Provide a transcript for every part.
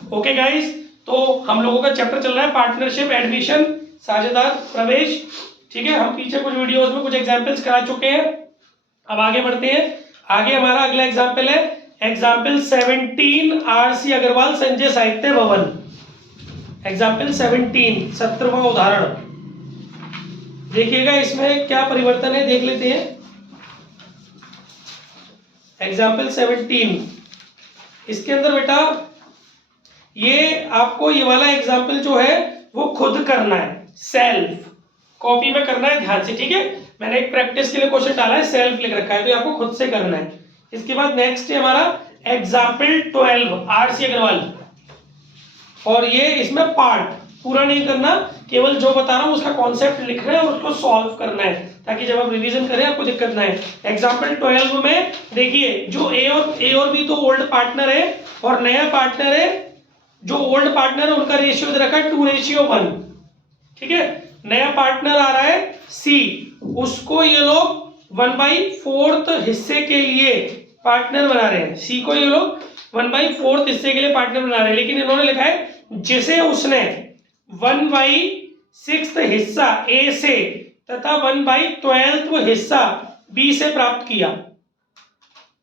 Okay guys, तो हम लोगों का चैप्टर चल रहा है पार्टनरशिप, एडमिशन, साझेदार, प्रवेश। ठीक है, हम पीछे कुछ वीडियोस में कुछ एग्जांपल्स करा चुके हैं। अब आगे बढ़ते हैं। आगे हमारा अगला एग्जांपल है एग्जांपल 17 आर.सी. अग्रवाल संजय साहित्य भवन। एग्जांपल 17 17वां उदाहरण। देखिएगा इसमें क्या परिवर्तन है, देख लेते हैं। एग्जाम्पल 17, इसके अंदर बेटा ये आपको ये वाला एग्जाम्पल जो है वो खुद करना है, सेल्फ कॉपी में करना है, ध्यान से। ठीक है, मैंने एक प्रैक्टिस के लिए क्वेश्चन डाला है, सेल्फ लिख रखा है, तो आपको खुद से करना है। इसके बाद नेक्स्ट है हमारा एग्जाम्पल 12 आर.सी. अग्रवाल, और ये इसमें पार्ट पूरा नहीं करना, केवल जो बता रहा हूं उसका कॉन्सेप्ट लिखना है और उसको सॉल्व करना है, ताकि जब आप रिवीजन करें आपको दिक्कत ना है। एग्जाम्पल 12 में देखिए, जो ए और बी तो ओल्ड पार्टनर है और नया पार्टनर है। जो ओल्ड पार्टनर है उनका रेशियो दे रखा है 2:1। ठीक है, नया पार्टनर आ रहा है सी, उसको ये लोग 1/4 हिस्से के लिए पार्टनर बना रहे हैं। सी को ये लोग 1/4 हिस्से के लिए पार्टनर बना रहे हैं, लेकिन इन्होंने लिखा है जिसे उसने 1/6 हिस्सा ए से तथा 1/12 हिस्सा बी से प्राप्त किया।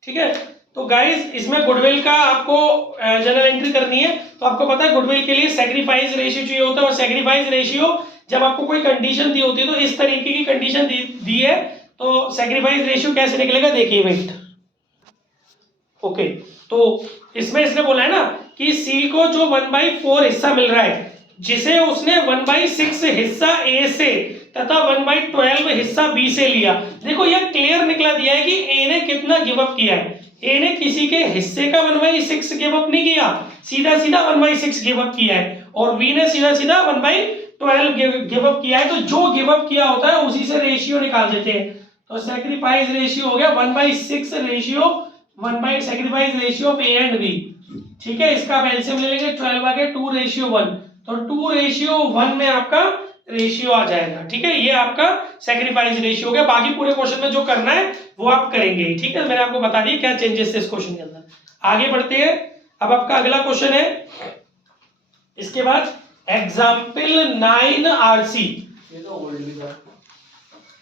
ठीक है, तो गाइस इसमें गुडविल का आपको जनरल एंट्री करनी है। तो आपको पता है गुडविल के लिए सैक्रिफाइस रेशियो चाहिए होता है, और सैक्रिफाइस रेशियो जब आपको कोई कंडीशन दी होती है, तो इस तरीके की कंडीशन दी है, तो सैक्रिफाइस रेशियो कैसे निकलेगा देखिए वेट। ओके, तो इसमें इसने बोला है ना कि सी को जो 1/4 हिस्सा मिल रहा है, जिसे उसने 1/6 हिस्सा ए से तथा 1/12 हिस्सा बी से लिया। देखो यह क्लियर निकला दिया है कि ए ने कितना गिव अप किया है। ए ने किसी के हिस्से का 1/6 गिव अप नहीं किया, सीधा सीधा 1/6 गिव अप किया है, और बी ने सीधा सीधा 1/12 गिव अप किया है। तो जो गिव अप किया होता है उसी से रेशियो निकाल देते हैं। तो सैक्रिफाइस रेशियो हो गया 1/6 रेशियो 1/सैक्रिफाइस ratio of A and B. ठीक है, इसका आप एलसीएम ले लेंगे, 12 आ गया 2:1, तो 2:1 में आपका रेशियो आ जाएगा। ठीक है, ये आपका सैक्रिफाइस रेशियो हो गया। बाकी पूरे क्वेश्चन में जो करना है वो आप करेंगे। ठीक है, मैंने आपको बता दिया क्या चेंजेस थे इस क्वेश्चन के अंदर। आगे बढ़ते हैं। अब आपका अगला क्वेश्चन है इसके बाद एग्जाम्पल 9 आर.सी. ये तो ओल्ड भी था,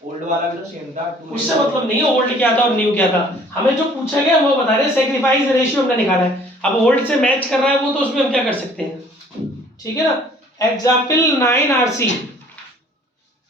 ओल्ड वाला भी तो सेम था। उससे मतलब नहीं है ओल्ड क्या था और न्यू क्या था, हमें जो पूछा गया वो बता रहे हैं। सैक्रिफाइस रेशियो हमने निकाला है, अब ओल्ड से मैच कर रहा है वो, तो उसमें हम क्या कर सकते हैं। ठीक है ना, एग्जाम्पल 9 आर.सी.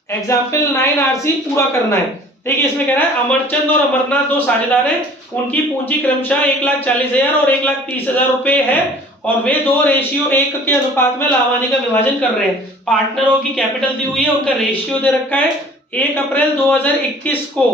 Example 9 RC. पूरा करना है। देखिए इसमें कह रहा है अमरचंद और अमरनाथ दो साझेदार हैं, उनकी पूंजी क्रमशः 1,40,000 और 1,30,000 रुपए है, और वे 2:1 के अनुपात में लाभानी का विभाजन कर रहे हैं। पार्टनरों की कैपिटल दी हुई है, उनका रेशियो दे रखा है। 1 अप्रैल 2021 को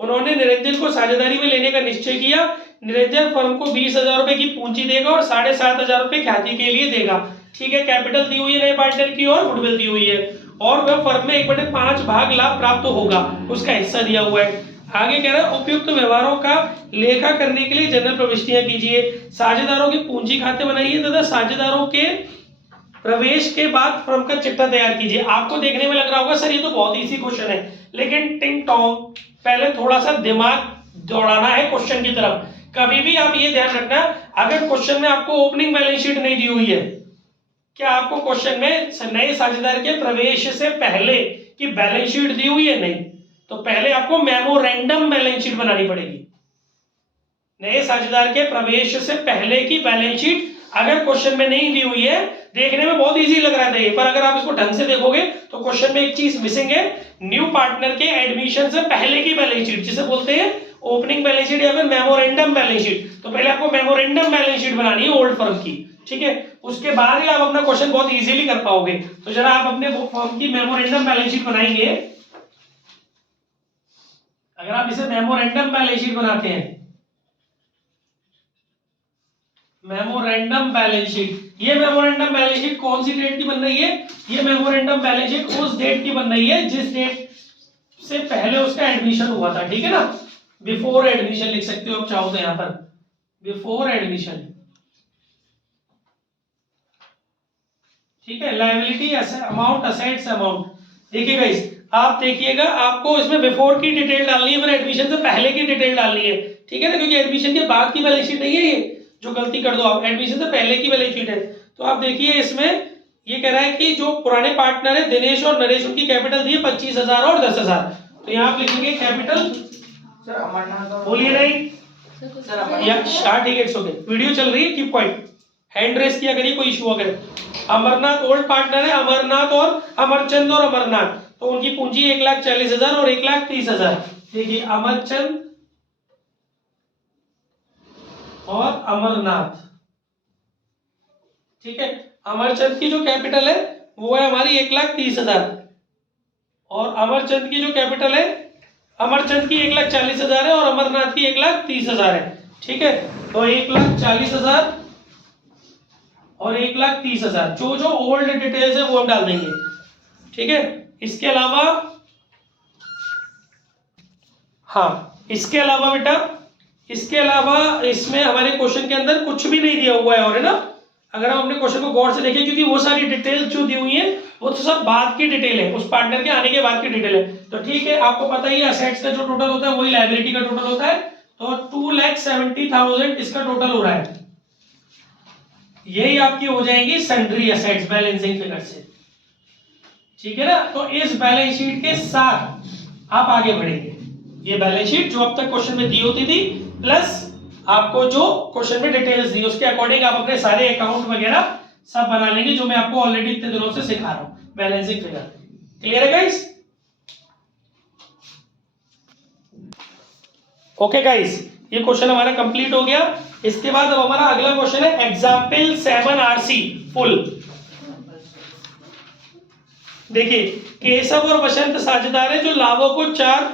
उन्होंने निरंजन को साझेदारी में लेने का निश्चय किया। निरंजन फर्म को 20,000 रुपए की पूंजी देगा और 7,500 रुपए ख्याति के लिए देगा। ठीक है, कैपिटल दी हुई है नए पार्टनर की और गुडविल दी हुई है, और वह फर्म में 1/5 भाग लाभ प्राप्त होगा, उसका हिस्सा दिया हुआ है। आगे कह रहा है उपयुक्त व्यवहारों का लेखा करने के लिए जनरल प्रविष्टियां कीजिए। साझेदारों के पूंजी खाते बनाइए तथा साझेदारों के प्रवेश के बाद फर्म का चिट्ठा तैयार कीजिए। आपको देखने में लग रहा होगा सर ये तो बहुत इजी क्वेश्चन है, लेकिन टिंग टोंग, पहले थोड़ा सा दिमाग दौड़ाना है क्वेश्चन की तरफ। कभी भी आप ये ध्यान रखना, अगर क्वेश्चन में आपको ओपनिंग बैलेंस शीट नहीं दी हुई है, क्या आपको क्वेश्चन में नए साझेदार के प्रवेश से पहले की बैलेंस शीट दी हुई है, नहीं, तो पहले आपको मेमोरेंडम बैलेंस शीट बनानी पड़ेगी। नए साझेदार के प्रवेश से पहले की बैलेंस शीट अगर क्वेश्चन में नहीं दी हुई है, देखने में बहुत इजी लग रहा था ये, पर अगर आप इसको ढंग से देखोगे तो क्वेश्चन में एक चीज मिसिंग है, न्यू पार्टनर के एडमिशन से पहले की बैलेंस शीट, जिसे बोलते हैं ओपनिंग बैलेंस शीट या फिर मेमोरेंडम बैलेंस शीट। तो पहले आपको मेमोरेंडम बैलेंस शीट बनानी है ओल्ड फर्म की। ठीक है, उसके बाद ही आप अपना क्वेश्चन बहुत इजीली कर पाओगे। तो जरा आप अपने फर्म की मेमोरेंडम बैलेंस शीट बनाएंगे। अगर आप इसे मेमोरेंडम बैलेंस शीट बनाते हैं, मेमोरेंडम बैलेंस शीट, ये मेमोरेंडम बैलेंस शीट कौन सी डेट की बन रही है, ये मेमोरेंडम बैलेंस शीट उस डेट की बन रही है जिस डेट से पहले उसका एडमिशन हुआ था। ठीक है ना, बिफोर एडमिशन लिख सकते हो आप चाहो तो, यहां पर बिफोर एडमिशन। ठीक है, लायबिलिटी अमाउंट, असेट्स अमाउंट। देखिए गाइस, आप देखिएगा आपको इसमें बिफोर की डिटेल डालनी है, फिर एडमिशन से पहले की डिटेल डालनी है। ठीक है ना, क्योंकि एडमिशन के बाद की बैलेंस शीट नहीं है ये, जो गलती कर दो आप, एडमिशन से पहले की बैलेंस शीट है। तो आप देखिए इसमें ये कह रहा है कि जो पुराने पार्टनर है दिनेश और नरेश, उनकी कैपिटल दी है 25,000 और 10,000। तो यहाँ आप लिखेंगे कैपिटल, सर अमरनाथ और बोलिए नहीं सर अमरनाथ या ठीक है, इट्स ओके, वीडियो चल रही है, कीप पॉइंट, हैंड रेस किया करिए कोई इशू अगर। अमरनाथ ओल्ड पार्टनर है, अमरनाथ और अमरचंद और अमरनाथ, तो उनकी पूंजी 1,40,000 और 1,30,000। देखिए अमरचंद और अमरनाथ, ठीक है। अमरचंद की जो कैपिटल है वो है हमारी 1,30,000 और अमरचंद की जो कैपिटल है, अमरचंद की 1,40,000 है और अमरनाथ की 1,30,000 है, ठीक है। तो 1,40,000 और 1,30,000, जो जो ओल्ड डिटेल्स है वो हम डाल देंगे, ठीक है। इसके अलावा हाँ, इसके अलावा बेटा, इसके अलावा इसमें हमारे क्वेश्चन के अंदर कुछ भी नहीं दिया हुआ है, और है ना, अगर हम अपने क्वेश्चन को गौर से देखें, क्योंकि वो सारी डिटेल्स जो दी हुई है वो तो सब बाद की डिटेल है, उस पार्टनर के आने के बाद की डिटेल है। तो ठीक है, आपको पता ही है असेट्स का जो टोटल होता है वही लायबिलिटी का टोटल होता है, तो 2,70,000 इसका टोटल हो रहा है। यही आपकी हो जाएंगी सन्ड्री असेट्स बैलेंसिंग फिगर से, ठीक है ना। तो इस बैलेंस शीट के साथ आप आगे बढ़ेंगे। ये बैलेंस शीट जो अब तक क्वेश्चन में दी होती थी, प्लस आपको जो क्वेश्चन में डिटेल्स दी, उसके अकॉर्डिंग आप अपने सारे अकाउंट वगैरह सब बना लेंगे, जो मैं आपको ऑलरेडी इतने दिनों से सिखा रहा हूं, बैलेंसिंग फिगर। क्लियर है गाइस? ओके गाइस, ये क्वेश्चन हमारा कंप्लीट हो गया। इसके बाद अब हमारा अगला क्वेश्चन है एग्जाम्पल 7RC फुल। देखिए केशव और वसंत साझेदार है जो लाभों को 4,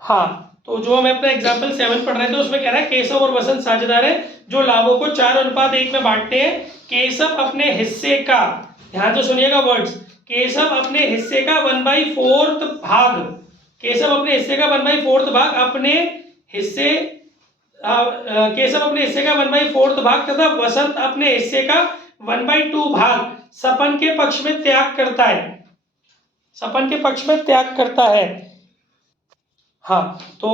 हाँ, तो जो हम अपना एग्जाम्पल 7 पढ़ रहे थे उसमें कह रहा है केशव और वसंत साझेदार है जो लाभों को 4:1 में बांटते हैं। केशव अपने हिस्से का, ध्यान से सुनिएगा वर्ड्स, केशव अपने हिस्से का 1/4 भाग, केशव अपने हिस्से का 1/4 भाग अपने हिस्से, केशव अपने हिस्से का 1/4 भाग तथा वसंत अपने हिस्से का 1/2 भाग सपन के पक्ष में त्याग करता है, सपन के पक्ष में त्याग करता है। हाँ, तो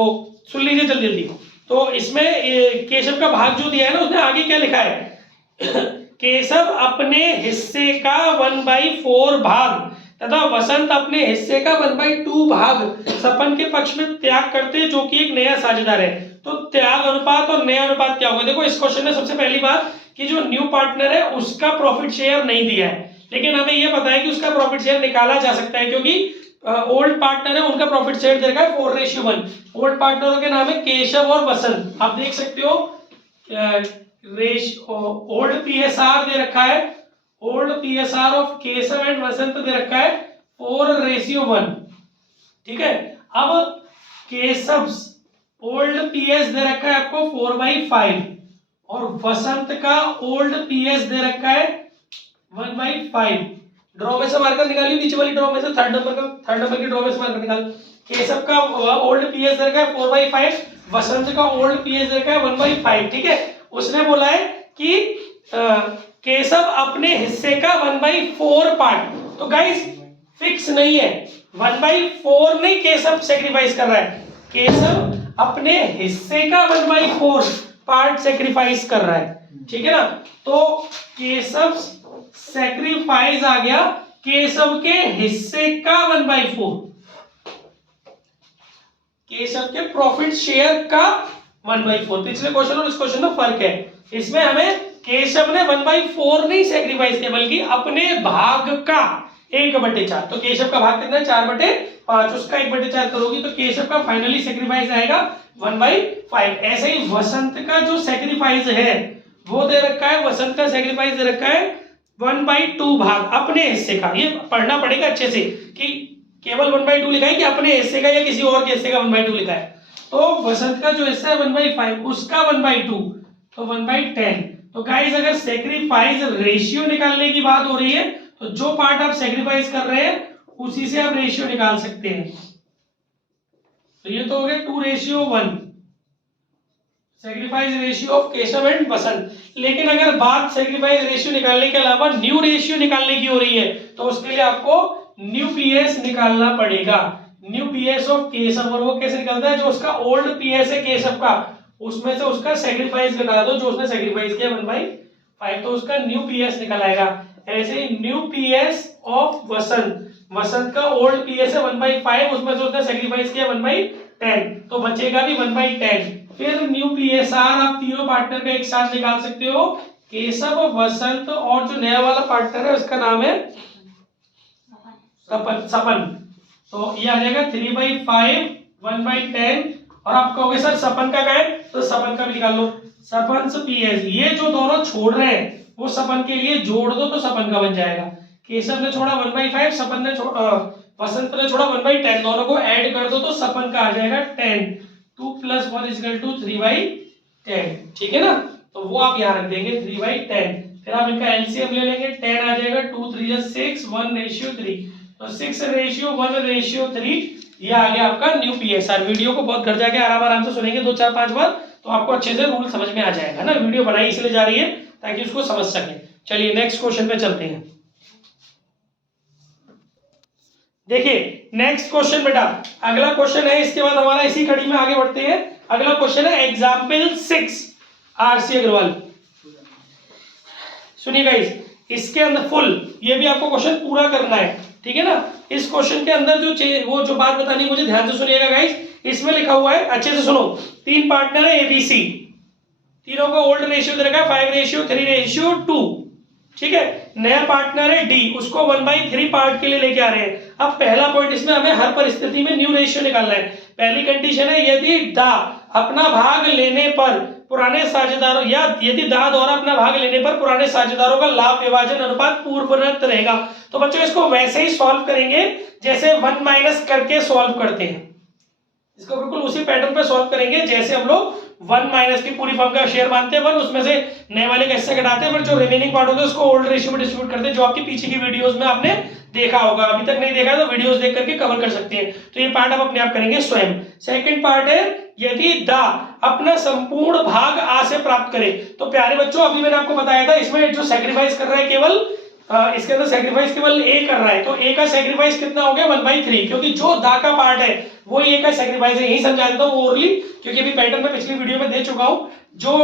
सुन लीजिए जल्दी जल्दी। तो इसमें केशव का भाग जो दिया है ना, उसने आगे क्या लिखा है केशव अपने हिस्से का 1/4 भाग तथा वसंत अपने हिस्से का 1/2 भाग सपन के पक्ष में त्याग करते हैं, जो कि एक नया साझेदार है। तो त्याग अनुपात और नया अनुपात क्या होगा? देखो इस क्वेश्चन में सबसे पहली बात कि जो न्यू पार्टनर है उसका प्रॉफिट शेयर नहीं दिया है, लेकिन हमें यह पता है कि उसका प्रॉफिट शेयर निकाला जा सकता है, क्योंकि ओल्ड पार्टनर है उनका प्रॉफिट शेयर दे रखा है 4:1। ओल्ड पार्टनरों के नाम है केशव और वसंत। आप देख सकते हो ओल्ड पीएसआर दे रखा है, old PSR of Keshav and Vasant दे रखा है 4:1, ठीक है। अब केशव ओल्ड पीएस दे रखा है आपको 4/5 और वसंत का ओल्ड पीएस दे रखा है 1/5। ड्रॉ में से मार्कर निकालिए, नीचे वाली ड्रॉ में से थर्ड नंबर की ड्रॉ में से मार्कर निकाल। केशव का ओल्ड पीएस दे रखा है 4/5, वसंत का ओल्ड पीएस दे रखा है 1/5, ठीक है। उसने बोला है कि केशव अपने हिस्से का 1/4 पार्ट, तो गाइस फिक्स नहीं है, 1/4 नहीं केशव सेक्रीफाइस कर रहा है, केशव अपने हिस्से का 1/4 पार्ट सेक्रीफाइस कर रहा है, ठीक है ना। तो केशव सेक्रीफाइस आ गया केशव के हिस्से का 1/4, केशव के प्रॉफिट शेयर का 1/4। पिछले क्वेश्चन और इस क्वेश्चन में फर्क है, इसमें हमें केशव ने 1/4 नहीं सेक्रीफाइस किया बल्कि अपने भाग का 1/4। तो केशव का भाग कितना है? 4/5, उसका 1/4 करोगी तो केशव का फाइनली सेक्रीफाइस आएगा 1/5। ऐसे ही वसंत का जो सेक्रीफाइस है वो दे रखा है, वसंत का सेक्रीफाइस दे रखा है 1/2 भाग अपने हिस्से का। ये पढ़ना पड़ेगा अच्छे से कि केवल 1/2 लिखा है कि अपने हिस्से का या किसी और के हिस्से का 1/2 लिखा है। तो वसंत का जो हिस्सा है 1/5, उसका 1/2 तो 1/10। तो गाइस अगर सेक्रीफाइस रेशियो निकालने की बात हो रही है तो जो पार्ट आप सेक्रीफाइस कर रहे हैं उसी से आप रेशियो निकाल सकते हैं। तो ये तो हो गया 2:1 sacrifice ratio of Keshav and Vasant. लेकिन अगर बात सेक्रीफाइस रेशियो निकालने के अलावा न्यू रेशियो निकालने की हो रही है तो उसके लिए आपको न्यू पीएस निकालना पड़ेगा। न्यू पीएस ऑफ केशव, और वो कैसे निकलता है, जो उसका ओल्ड पीएस है केशव का उसमें से उसका सेक्रीफाइस घटा दो, जो उसने सेक्रीफाइस किया 1/5, तो उसका न्यू पीएस निकल आएगा। ऐसे ही न्यू पीएस ऑफ वसंत, वसंत का ओल्ड पीएस है 1/5, उसमें से उसने सेक्रीफाइस किया 1/10, तो बचेगा भी 1/10। फिर न्यू पीएसआर आप तीनों पार्टनर का एक साथ निकाल सकते हो, केशव, वसंत और जो नया वाला पार्टनर है उसका नाम है सपन। तो ये आ जाएगा 3/5 1/10, और आप कहोगे सर सपन का क्या है, तो सपन का भी निकाल लो, सपन से पीएस, ये जो दोनों छोड़ रहे हैं वो सपन के लिए जोड़ दो तो सपन का बन जाएगा। केशव ने छोड़ा 1/5, सपन ने वसंत ने छोड़ा 1/10, दोनों को ऐड कर दो तो सपन का आ जाएगा 10, 2 + 1 = 3/10, ठीक है ना। तो वो आप यहाँ रख देंगे 3/10। फिर आप इनका एलसीएम ले लेंगे, 10 आ जाएगा, 2 3 6, 1:3, तो 6:1:3, ये आ गया आपका न्यू पीएसआर। वीडियो को बहुत घर जाके आराम से सुनेंगे 2 4 5 बार, तो आपको अच्छे से रूल समझ में आ जाएगा ना। वीडियो बनाई इसलिए जा रही है ताकि उसको समझ सकें। चलिए नेक्स्ट क्वेश्चन पे चलते हैं। देखिए नेक्स्ट क्वेश्चन बेटा, अगला क्वेश्चन है, इसके बाद हमारा इसी कड़ी में आगे बढ़ते हैं। अगला क्वेश्चन है एग्जाम्पल 6, आरसी अग्रवाल। सुनिए गाइस, इसके अंदर फुल ये भी आपको क्वेश्चन पूरा करना है, ठीक है ना। इस क्वेश्चन के अंदर जो बात बतानी मुझे ध्यान से सुनिएगा गाइस। इसमें लिखा हुआ है, अच्छे से सुनो, 3 पार्टनर है एबीसी, तीनों का ओल्ड रेशियो दे रखा है 5:3:2, ठीक है। नया पार्टनर है डी, उसको 1/3 पार्ट के लिए लेके आ रहे हैं। अब पहला पॉइंट, इसमें हमें हर परिस्थिति में न्यू रेशियो निकालना है। पहली कंडीशन है यदि दा अपना भाग लेने पर पुराने साझेदारों, या यदि दा द्वारा अपना भाग लेने पर पुराने साझेदारों का लाभ विभाजन अनुपात पूर्ववत रहेगा। तो बच्चों इसको वैसे ही सॉल्व करेंगे जैसे 1 माइनस करके सॉल्व करते हैं, इसको बिल्कुल उसी पैटर्न पे सॉल्व करेंगे जैसे हम लोग 1 माइनस की पूरी फॉर्म का शेयर मानते हैं 1, उसमें से नए वाले का हिस्सा घटाते हैं, फिर जो रिमेनिंग पार्ट होता है उसको ओल्ड रेशियो में डिस्ट्रीब्यूट करते हैं, जो आपकी पीछे की वीडियोस में आपने देखा होगा। अभी तक नहीं देखा है तो वीडियोस देख करके कवर कर सकते हैं। तो ये पार्ट आप अपने आप करेंगे स्वयं। सेकंड पार्ट है यदि दा अपना संपूर्ण भाग आ से प्राप्त करे। तो प्यारे बच्चों, अभी मैंने आपको बताया था इसमें जो सेक्रीफाइस कर रहा है केवल इसके अंदर सेक्रीफाइस केवल ए कर रहा है, तो ए का सेक्रीफाइस कितना हो गया 1/3, क्योंकि जो दा का पार्ट है वो ए का सेक्रीफाइस है। यही समझा देता हूँ ओरली, क्योंकि अभी पैटर्न में पिछली वीडियो में दे चुका हूँ। जो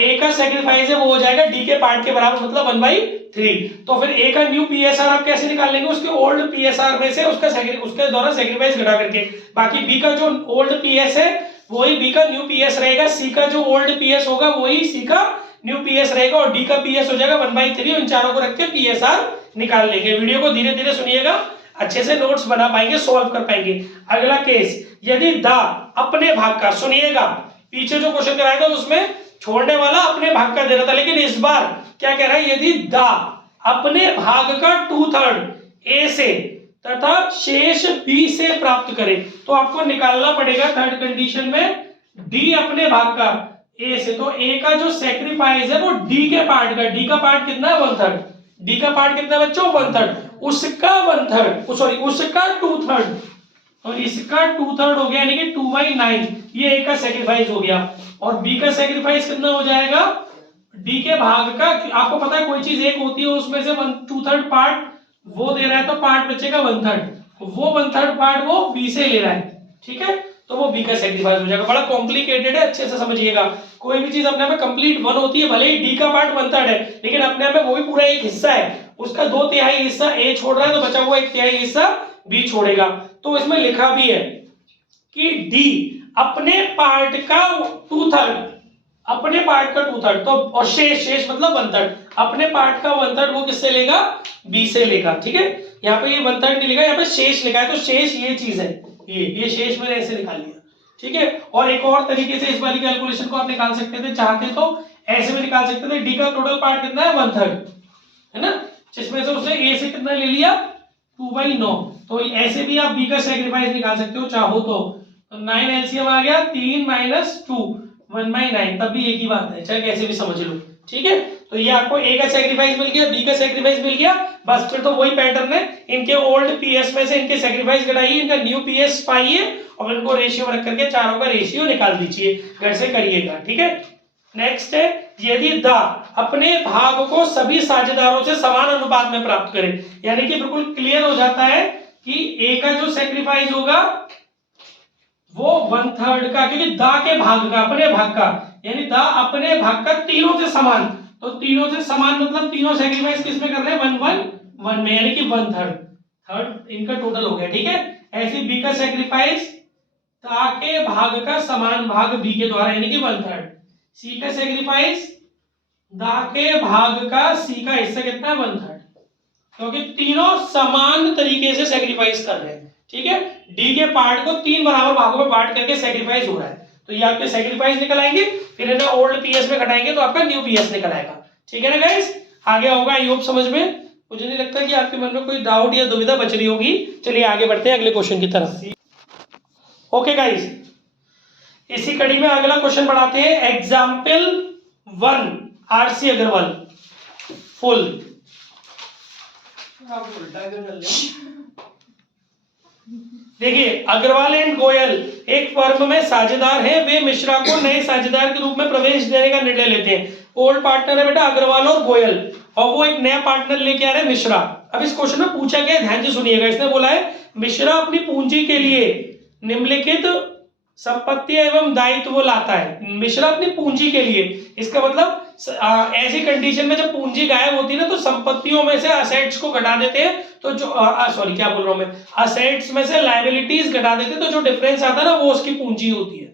ए का सेक्रीफाइस है वो हो जाएगा डी के पार्ट के बराबर, मतलब 1/3। तो फिर ए का न्यू पीएसआर आप कैसे निकाल लेंगे, उसके ओल्ड पीएसआर में से उसके द्वारा सेक्रीफाइस घटा करके। बाकी बी का जो ओल्ड पीएस है वही बी का न्यू पीएस रहेगा, सी का जो ओल्ड पीएस होगा वही सी का न्यू पीएस रहेगा, और डी का पीएस हो जाएगा 1/3। इन चारों को रख के पीएसआर निकाल लेंगे। वीडियो को धीरे धीरे सुनिएगा, अच्छे से नोट्स बना पाएंगे, सॉल्व कर पाएंगे। अगला केस, यदि दा अपने भाग का, सुनिएगा पीछे जो क्वेश्चन कराया था उसमें छोड़ने वाला अपने भाग का दे रहा था, लेकिन इस बार क्या कह रहा है, यदि दा अपने भाग का 2/3 ए से तथा शेष बी से प्राप्त करे, तो आपको निकालना पड़ेगा थर्ड कंडीशन में डी अपने भाग का ए से। तो ए का जो सेक्रीफाइस है वो डी के पार्ट का, डी का पार्ट कितना है 1/3, डी का पार्ट कितना है बच्चों 1/3, उसका 1/3 सॉरी उसका 2/3, और इसका 2/3 हो गया, यानी कि 2/9, ये ए का सेक्रीफाइस हो गया। और बी का सेक्रीफाइस कितना हो जाएगा, डी के भाग का, आपको पता है कोई चीज एक होती है उसमें से 2/3 पार्ट वो दे रहा है तो पार्ट बचेगा 1/3, वो 1/3 पार्ट वो बी से ले रहा है, ठीक है, तो वो बी का सेक्रीफाइस हो जाएगा। बड़ा कॉम्प्लिकेटेड है, अच्छे से समझिएगा। कोई भी चीज अपने आप में कंप्लीट 1 होती है, भले ही डी का पार्ट 1/3 है, लेकिन अपने आप में वो भी पूरा एक हिस्सा है, उसका 2/3 हिस्सा ए छोड़ रहा है तो बचा हुआ 1/3 हिस्सा बी छोड़ेगा। तो इसमें लिखा भी है कि डी अपने पार्ट का 2/3, अपने पार्ट का 2/3, तो और शेष मतलब 1/3, अपने पार्ट का 1/3 वो किससे लेगा, बी से लेगा, ठीक है। यहाँ पे ये 1/3 नहीं लिखा, यहाँ पे शेष लिखा है, तो शेष ये चीज है, ये शेष मैंने ऐसे निकाल लिया, ठीक है। और एक और तरीके से इस वाली कैलकुलेशन को आप निकाल सकते थे, चाहते तो ऐसे भी निकाल सकते थे। डी का टोटल पार्ट कितना है 1/3, है ना, जिसमें से उसने ए से कितना ले लिया 2/9, तो ऐसे भी आप बी का सेक्रीफाइस निकाल सकते हो चाहो तो 9 एलसीएम आ गया, 3 - 2 1/9, तब भी एक ही बात है, चाहे कैसे भी समझ लो, ठीक है। तो ये आपको ए का सेक्रीफाइस मिल गया, बी का सेक्रीफाइस मिल गया, बस फिर तो वही पैटर्न है, इनके ओल्ड पीएस में से इनके सेक्रीफाइस घटाइए, इनका न्यू पीएस पाइए और इनको रेशियो में रख करके चारों का रेशियो निकाल दीजिए, घर से करिएगा, ठीक है। नेक्स्ट है, यदि दा अपने भाग को सभी साझेदारों से समान अनुपात में प्राप्त करे, यानी कि बिल्कुल क्लियर हो जाता है कि ए का जो सेक्रीफाइस होगा वो 1/3 का, क्योंकि दा के भाग का, अपने भाग का, यानी दा अपने भाग का तीनों से समान, तो तीनों से समान मतलब तीनों सेक्रीफाइस किस में कर रहे हैं, 1/1 में, यानी कि 1/3 थर्ड इनका टोटल हो गया। ठीक है, ऐसे बी का सेक्रीफाइस दा के भाग का समान भाग बी के द्वारा, यानी कि 1/3। सी का सेक्रीफाइस दा के भाग का सी का हिस्सा कितना है, 1/3, क्योंकि तीनों समान तरीके से सेक्रीफाइस कर रहे हैं। ठीक है, डी के पार्ट को 3 बराबर भागों में बांट करके सेक्रीफाइस हो रहा है, तो ये आपके सेक्रीफाइस निकल आएंगे, फिर इन्हें ओल्ड पीएस में घटाएंगे तो आपका न्यू पीएस निकल आएगा। ठीक है ना गाइस, आगे होगा आई होप समझ में। मुझे नहीं लगता कि आपके मन में कोई डाउट या दुविधा बच रही होगी। चलिए आगे बढ़ते हैं अगले क्वेश्चन की तरफ। ओके गाइस, इसी कड़ी में अगला क्वेश्चन बढ़ाते हैं। Example 1 RC Agarwal full. उल्टा क्यों चल रहे? देखिए, अग्रवाल एंड गोयल एक फर्म में साझेदार हैं। वे मिश्रा को नए साझेदार के रूप में प्रवेश देने का निर्णय लेते हैं। ओल्ड पार्टनर है बेटा अग्रवाल और गोयल, और वो एक नया पार्टनर लेके आ रहे हैं मिश्रा। अब इस क्वेश्चन में पूछा गया है, ध्यान से सुनिएगा। इसने बोला है मिश्रा अपनी पूंजी के लिए निम्नलिखित संपत्ति एवं दायित्व लाता है। मिश्रा अपनी पूंजी के लिए, इसका मतलब ऐसी कंडीशन में जब पूंजी गायब होती है ना, तो संपत्तियों में से असेट्स को घटा देते हैं, तो जो सॉरी क्या बोल रहा हूं मैं, असेट्स में से लायबिलिटीज घटा देते हैं, तो जो डिफरेंस आता है ना वो उसकी पूंजी होती है।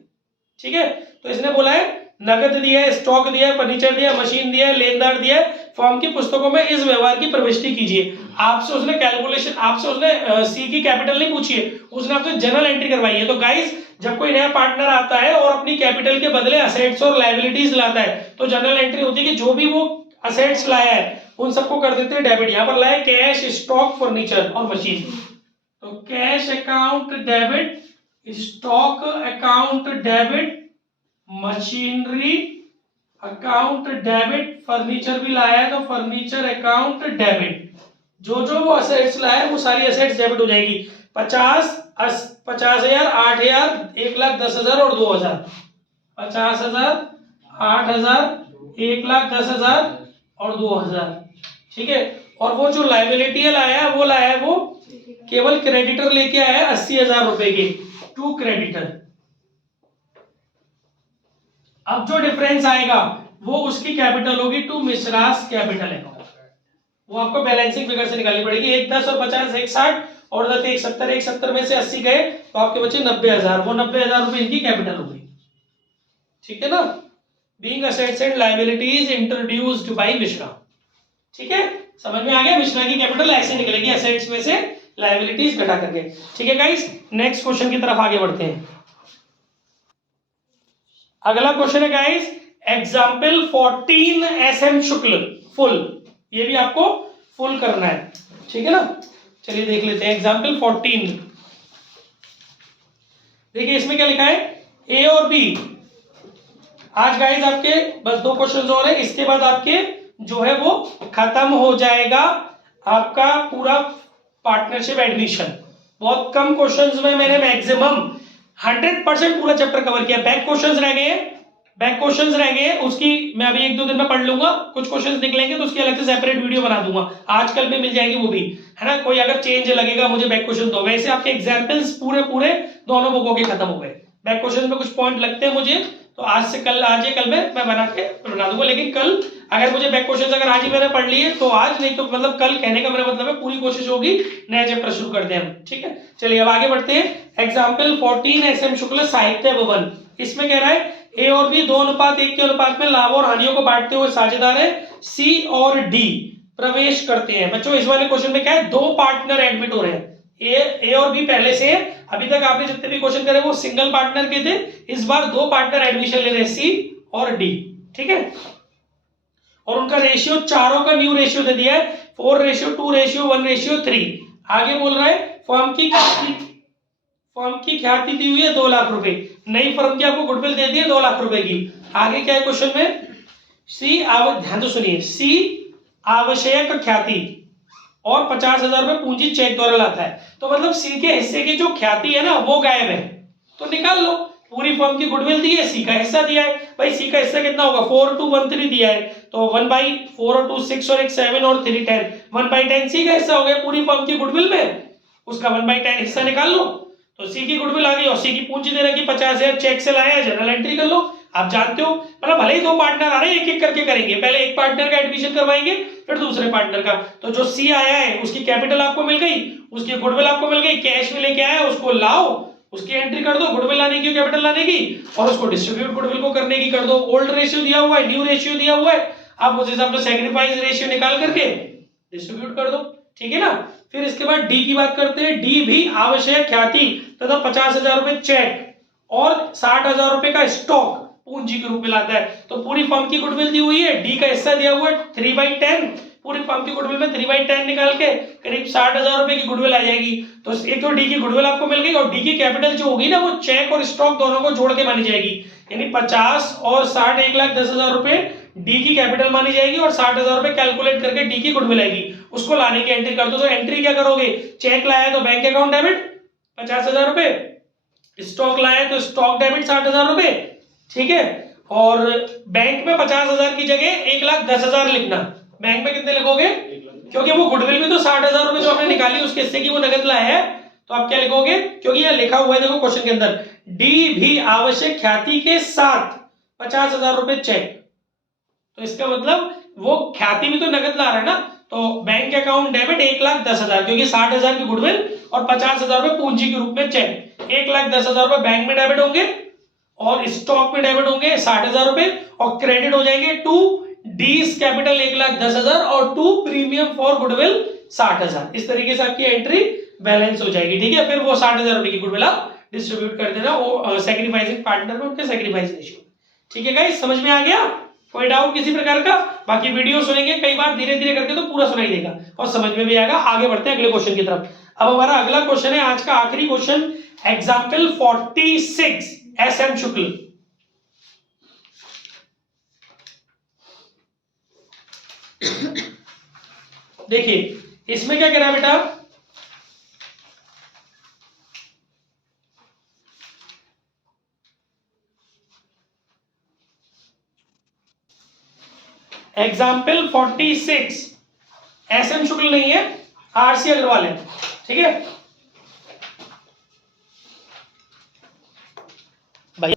ठीक है, तो इसने बोला है नकद दिया है, स्टॉक दिया है, फर्नीचर दिया है, मशीन दिया है, लेनदार दिया है, फॉर्म की पुस्तकों में इस व्यवहार की प्रविष्टि कीजिए। आपसे उसने कैलकुलेशन, आपसे उसने सी की कैपिटल नहीं पूछी है, उसने आपसे जनरल एंट्री करवाई है। तो गाइस, जब कोई नया पार्टनर आता है और अपनी कैपिटल के बदले असेट्स और लायबिलिटीज लाता है, तो जनरल एंट्री होती है कि जो भी वो असेट्स लाया है उन सबको कर देते हैं डेबिट। यहां पर लाया कैश, स्टॉक, फर्नीचर और मशीन, तो cash account debit, stock account debit, machinery account debit, furniture भी लाया है तो फर्नीचर अकाउंट डेबिट। जो जो वो असेट्स लाया है वो सारी असेट्स डेबिट हो जाएगी। 50,000, 8,000, 1,10,000 और 2,000। 50,000, 8,000, 1,10,000 और 2,000। ठीक है, और वो जो लायबिलिटी लाया है वो केवल क्रेडिटर लेके आया है 80,000 रुपए के, टू क्रेडिटर। अब जो डिफरेंस आएगा वो उसकी कैपिटल होगी, टू मिश्रास कैपिटल अकाउंट। वो आपको बैलेंसिंग फिगर से निकालनी पड़ेगी। 1,10 और 50, 1,60 और 1,70, 1,70 में से 80 गए तो आपके बचे 90,000। वो 90,000 रुपए इनकी कैपिटल होगी। ठीक है ना, being assets and liabilities introduced by Mishra. ठीक है, समझ में आ गया। मिश्रा की कैपिटल ऐसे निकलेगी, असेट्स में से लायबिलिटीज घटा करके। ठीक है गाइस, नेक्स्ट क्वेश्चन की तरफ आगे बढ़ते हैं। अगला क्वेश्चन है गाइस, एग्जाम्पल 14 एसएम शुक्ल फुल। ये भी आपको फुल करना है। ठीक है ना, चलिए देख लेते हैं एग्जाम्पल 14। देखिए इसमें क्या लिखा है, ए और बी। आज गाइस आपके बस 2 क्वेश्चन और है, इसके बाद आपके जो है वो खत्म हो जाएगा आपका पूरा पार्टनरशिप एडमिशन। बहुत कम क्वेश्चंस में मैंने मैक्सिमम 100% पूरा चैप्टर कवर किया। बैक क्वेश्चंस रह गए, उसकी मैं अभी 1-2 दिन में पढ़ लूंगा। कुछ क्वेश्चंस निकलेंगे तो उसकी अलग से सेपरेट वीडियो बना दूंगा, आजकल में मिल जाएगी वो भी, है ना। कोई अगर चेंज लगेगा मुझे बैक क्वेश्चन तो, वैसे आपके एग्जाम्पल्स पूरे दोनों बुकों के खत्म हो गए। बैक क्वेश्चन में कुछ पॉइंट लगते हैं मुझे, तो आज कल में मैं बना दूंगा। लेकिन कल अगर मुझे बैक क्वेश्चन अगर आज ही मैंने पढ़ लिए तो आज, नहीं तो मतलब कल, कहने का मेरा मतलब है पूरी कोशिश होगी नया चैप्टर शुरू कर दें हम। ठीक है, चलिए अब आगे बढ़ते हैं। एग्जाम्पल 14 एसएम शुक्ल साहित्य भवन। इसमें कह रहा है ए और बी 2:1 के अनुपात में लाभ और हानियों को बांटते हुए साझेदार है सी और डी प्रवेश करते हैं। बच्चों इस वाले क्वेश्चन में क्या है, 2 पार्टनर एडमिट हो रहे हैं। ए और बी पहले से है, अभी तक आपने जितने भी क्वेश्चन करे वो सिंगल पार्टनर के थे, इस बार 2 पार्टनर एडमिशन ले रहे हैं, सी और डी। ठीक है, और उनका रेशियो चारों का न्यू रेशियो दे दिया है, 4:2:1:3। आगे बोल रहा है फर्म की ख्याति दी हुई है 2 लाख रुपए। नई फर्म की आपको गुडविल दे दी है 2 लाख रुपए की। आगे क्या है क्वेश्चन में, ध्यान तो सुनिए, सी आवश्यक ख्याति और 50,000 रुपए पूंजी चेक द्वारा लाता है। तो मतलब सी के हिस्से की जो ख्याति है ना वो गायब है, तो निकाल लो। पूरी फर्म की गुडविल दी है, सी का हिस्सा दिया है, भाई सी का हिस्सा कितना होगा, 4:2:13 दिया है, तो 1/4 और 2 6 और 1 7 और 3 10, 1/10 सी का हिस्सा हो गया पूरी फर्म की गुडविल में। उसका 1/10 हिस्सा निकाल लो। तो सी की गुडविल आ गई और सी की पूंजी दे रखी 50,000, चेक से लाया, जनरल एंट्री कर लो। आप जानते हो मतलब भले ही दो पार्टनर आ रहे हैं, एक एक करके करेंगे, पहले एक पार्टनर का एडमिशन करवाएंगे फिर दूसरे पार्टनर का। तो जो सी आया है उसकी कैपिटल आपको मिल गई, उसकी गुडविल आपको मिल गई, कैश में लेके आया उसको लाओ, उसकी एंट्री कर दो, गुडविल लाने की कैपिटल लाने की, और उसको डिस्ट्रीब्यूट गुडविल को करने की कर दो। ओल्ड रेशियो दिया हुआ है, न्यू रेशियो दिया हुआ है, आप उस हिसाब से सैक्रिफाइस रेशियो निकाल करके डिस्ट्रीब्यूट कर दो, ठीक है ना। फिर इसके बाद डी की बात करते हैं। डी भी आवश्यक ख्याति तथा 50,000 रुपए चेक और 60,000 रुपए का स्टॉक पूंजी के रूप में लाता है। तो पूरी फर्म की गुडविल दी हुई है, डी का हिस्सा दिया हुआ है 3/10, पूरी फर्म की गुडविल में 3/10 निकाल के करीब 60,000 रुपए की गुडविल आ जाएगी। तो एक तो डी की गुडविल आपको मिल गई और डी की कैपिटल जो होगी ना वो चेक और स्टॉक दोनों को जोड़ के मानी जाएगी, यानी 50 और 60 1,10,000 रुपए डी की कैपिटल मानी जाएगी और 60,000 रुपए कैलकुलेट करके डी की गुडविल आएगी, उसको लाने की एंट्री कर दो। तो एंट्री क्या करोगे, चेक लाया तो बैंक अकाउंट डेबिट 50,000 रुपए, स्टॉक लाया तो स्टॉक डेबिट 60,000 रुपए, ठीक है। और बैंक में 50,000 की जगह 1,10,000 लिखना, बैंक में कितने लिखोगे, क्योंकि वो गुडविल में तो 60,000 रुपए जो आपने निकाली उसके हिस्से की वो नगद लाया है, तो आप क्या लिखोगे, क्योंकि यह लिखा हुआ है देखो क्वेश्चन के अंदर, डी भी आवश्यक ख्याति के साथ 50,000 रुपए चेक, तो इसका मतलब वो ख्याति भी तो नगद ला रहा है ना, तो बैंक अकाउंट डेबिट 1,10,000, क्योंकि 60,000 की गुडविल और 50,000 रुपए पूंजी के रूप में चेक, 1,10,000 रुपए बैंक में डेबिट होंगे और स्टॉक में डेबिट होंगे 60,000 रुपए और क्रेडिट हो जाएंगे टू डीज कैपिटल 1,10,000 और टू प्रीमियम फॉर गुडविल 60,000। इस तरीके से आपकी एंट्री बैलेंस हो जाएगी, ठीक है। फिर वो 60,000 रुपए की गुडविल आप डिस्ट्रीब्यूट कर देना वो सैक्रिफाइसिंग पार्टनर में उनके सैक्रिफाइस रेशियो, ठीक है गाइस, समझ में आ गया। कोई डाउट किसी प्रकार का, बाकी वीडियो सुनेंगे कई बार धीरे धीरे करके तो पूरा सुनाई देगा और समझ में भी आएगा। आगे बढ़ते हैं अगले क्वेश्चन की तरफ। अब हमारा अगला क्वेश्चन है आज का आखिरी क्वेश्चन, एग्जाम्पल 46, एस एम शुक्ल। देखिए इसमें क्या कह रहा है बेटा, एग्जाम्पल 46, एस एम शुक्ल नहीं है, आरसी अग्रवाल है, ठीक है भाई।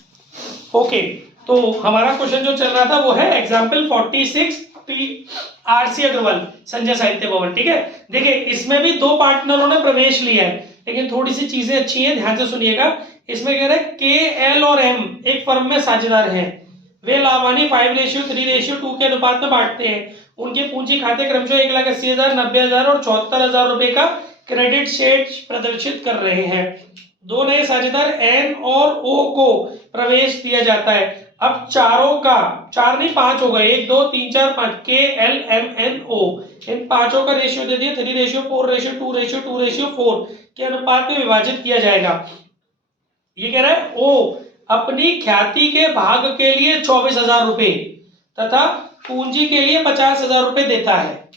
ओके, तो हमारा क्वेश्चन जो चल रहा था वो है एग्जाम्पल 46 आरसी अग्रवाल संजय साहित्य भवन, ठीक है। देखिए इसमें भी दो पार्टनरों ने प्रवेश लिया है, लेकिन थोड़ी सी चीजें अच्छी हैं, ध्यान से सुनिएगा। इसमें कह रहा है के, एल और एम एक फर्म में साझेदार हैं, वे लाभानी 5:3:2 के अनुपात में बांटते हैं, उनके पूंजी खाते क्रमशः 1,80,000, 90,000 और 74,000 रुपए का क्रेडिट शेष प्रदर्शित कर रहे हैं। दो नए साझेदार एन और ओ को प्रवेश दिया जाता है। अब चारों का, चार नहीं पांच हो गए, 1 2 3 4 5, के एल एम एन ओ, इन पांचों का रेशियो दे दिया 3:4:2:2:4 के अनुपात में विभाजित किया जाएगा। ये कह रहा है ओ अपनी ख्याति के भाग के लिए 24,000 रुपए तथा पूंजी के लिए 50,000 रुपए देता है,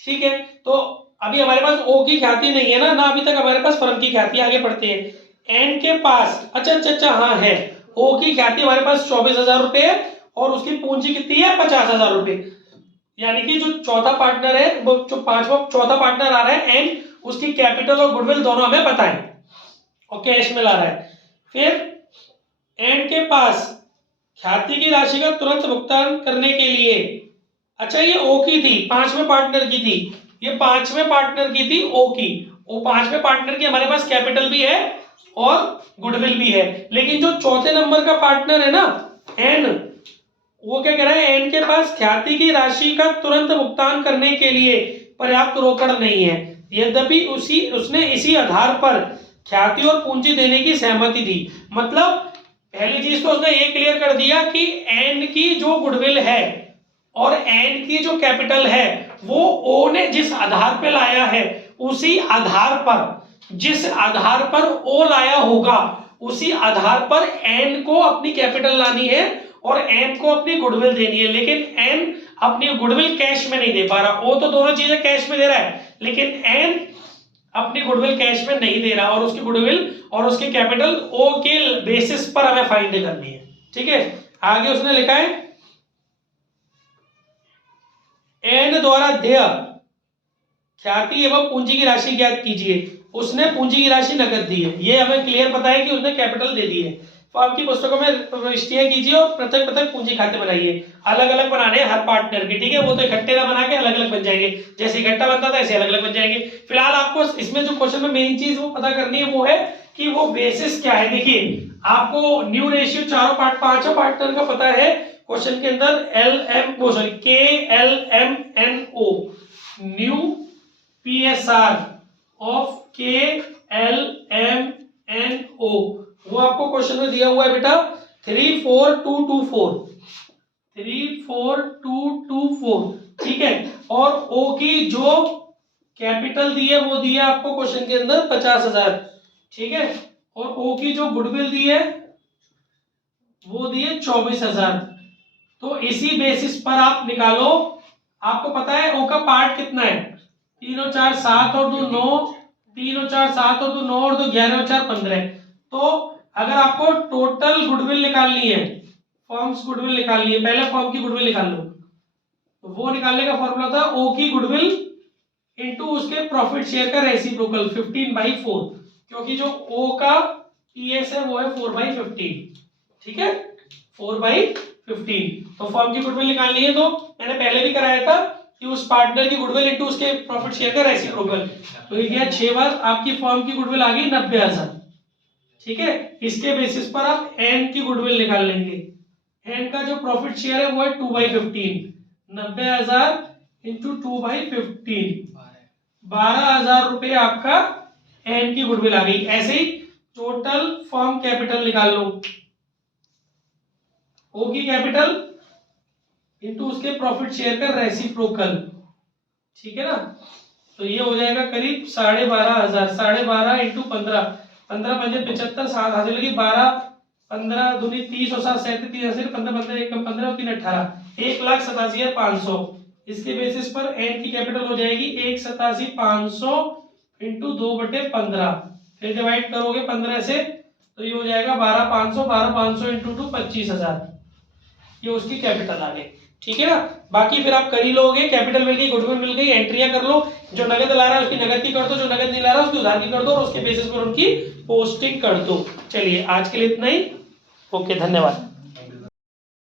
ठीक है। तो अभी हमारे पास ओ की ख्याति नहीं है ना, ना अभी तक हमारे पास फर्म की ख्याति, आगे पढ़ते हैं। एन के पास अच्छा हाँ है, ओ की ख्याति हमारे पास 24,000 रुपए है और उसकी पूंजी कितनी है 50,000 रुपए, यानी कि जो चौथा पार्टनर है वो जो पांचवा चौथा पार्टनर आ रहा है एन, उसकी कैपिटल और गुडविल दोनों हमें पता है और कैश में ला रहा है। फिर एन के पास ख्याति की राशि का तुरंत भुगतान करने के लिए, अच्छा ये ओ की थी, पांचवें पार्टनर की थी, ये पांचवें पार्टनर की थी ओ की, वो पांचवें पार्टनर की हमारे पास कैपिटल भी है और गुडविल भी है, लेकिन जो चौथे नंबर का पार्टनर है ना एन, वो क्या कह रहा है, एन के पास ख्याति की राशि का तुरंत भुगतान करने के लिए पर्याप्त रोकड़ नहीं है, यद्यपि उसने इसी आधार पर ख्याति और पूंजी देने की सहमति दी। मतलब पहली चीज तो उसने ये क्लियर कर दिया कि एन की जो गुडविल है और एन की जो कैपिटल है वो ओ ने जिस आधार पे लाया है, उसी आधार पर, जिस आधार पर ओ लाया होगा उसी आधार पर एन को अपनी कैपिटल लानी है और एन को अपनी गुडविल देनी है। लेकिन एन अपनी गुडविल कैश में नहीं दे पा रहा, ओ तो दोनों चीजें कैश में दे रहा है, लेकिन एन अपनी गुडविल कैश में नहीं दे रहा और उसकी गुडविल और उसकी कैपिटल ओ के बेसिस पर हमें फाइंड करनी है, ठीक है। आगे उसने लिखा है एन द्वारा देय ख्याति एवं पूंजी की राशि ज्ञात कीजिए। उसने पूंजी की राशि नकद दी है, ये हमें क्लियर पता है कि उसने कैपिटल दे दी है। फॉर्म की पुस्तकों में प्रविष्टियां कीजिए और पृथक पृथक पूंजी खाते बनाइए। अलग अलग बनाने हैं हर पार्टनर के, ठीक है, वो तो इकट्ठे ना बना के अलग अलग बन जाएंगे, जैसे इकट्ठा बनता था ऐसे अलग अलग बन जाएंगे। फिलहाल आपको इसमें जो क्वेश्चन में मेन चीज वो पता करनी है वो है कि वो बेसिस क्या है। देखिए आपको न्यू रेशियो पांचों पार्टनर का पता है क्वेश्चन के अंदर, KLMNO new PSR of KLMNO, वो आपको क्वेश्चन में दिया हुआ है बेटा 34224, ठीक है। और ओ की जो कैपिटल दी है वो दी है आपको क्वेश्चन के अंदर 50,000, ठीक है। और ओ की जो गुडविल दी है वो दी है 24,000। तो इसी बेसिस पर आप निकालो, आपको पता है ओ का पार्ट कितना है, 3 और 4 7 और 2 9, 3 और 4 7 और 2 9 और 2 11 और 4 15। तो अगर आपको टोटल गुडविल निकालनी है, फॉर्म्स गुडविल निकालनी है, पहले फॉर्म की गुडविल निकाल लो। तो वो निकालने का फॉर्मूला था ओ की गुडविल इनटू उसके प्रॉफिट शेयर का रेसिप्रोकल 15/4, क्योंकि जो ओ का टीएस है वो है 4/15, ठीक है, 4/15। तो फॉर्म की गुडविल निकालनी है, तो मैंने पहले भी कराया था कि उस पार्टनर की गुडविल इनटू उसके प्रॉफिट शेयर का रेसिप्रोकल। तो ये गया 6 बार, आपकी फॉर्म की गुडविल आ गई 90,000, ठीक है। इसके बेसिस पर आप एन की गुडविल निकाल लेंगे। एन का जो प्रॉफिट शेयर है वो है 2/15, 90,000 इंटू 2/15, 12,000 रुपए आपका एन की गुडविल आ गई। ऐसे ही टोटल फॉर्म कैपिटल निकाल लो, ओ की कैपिटल इंटू उसके प्रॉफिट शेयर का रेसिप्रोकल, ठीक है ना। तो ये हो जाएगा करीब 12,500, 12.5 इंटू 15, 15 पंजे 75, 7 हाथ लगी 12, 15 दूनी 30 और 7 37, 15 15 1 15 और 3 18, 1,87,500। इसके बेसिस पर एन की कैपिटल हो जाएगी 1,87,500 इंटू 2/15, फिर डिवाइड करोगे 15 से तो ये हो जाएगा 12,500, 12,500 इंटू 2 25,000, ये उसकी कैपिटल आ गई, ठीक है ना। बाकी फिर आप कर ही लोगे, कैपिटल मिल गई, गुडविल मिल गई, एंट्रियां कर लो, जो नगद ला रहा है उसकी नगद की कर दो, जो नगद नहीं ला रहा है उसकी उधार की कर दो, और उसके बेसिस पर उनकी पोस्टिंग कर दो। चलिए आज के लिए इतना ही, ओके, धन्यवाद।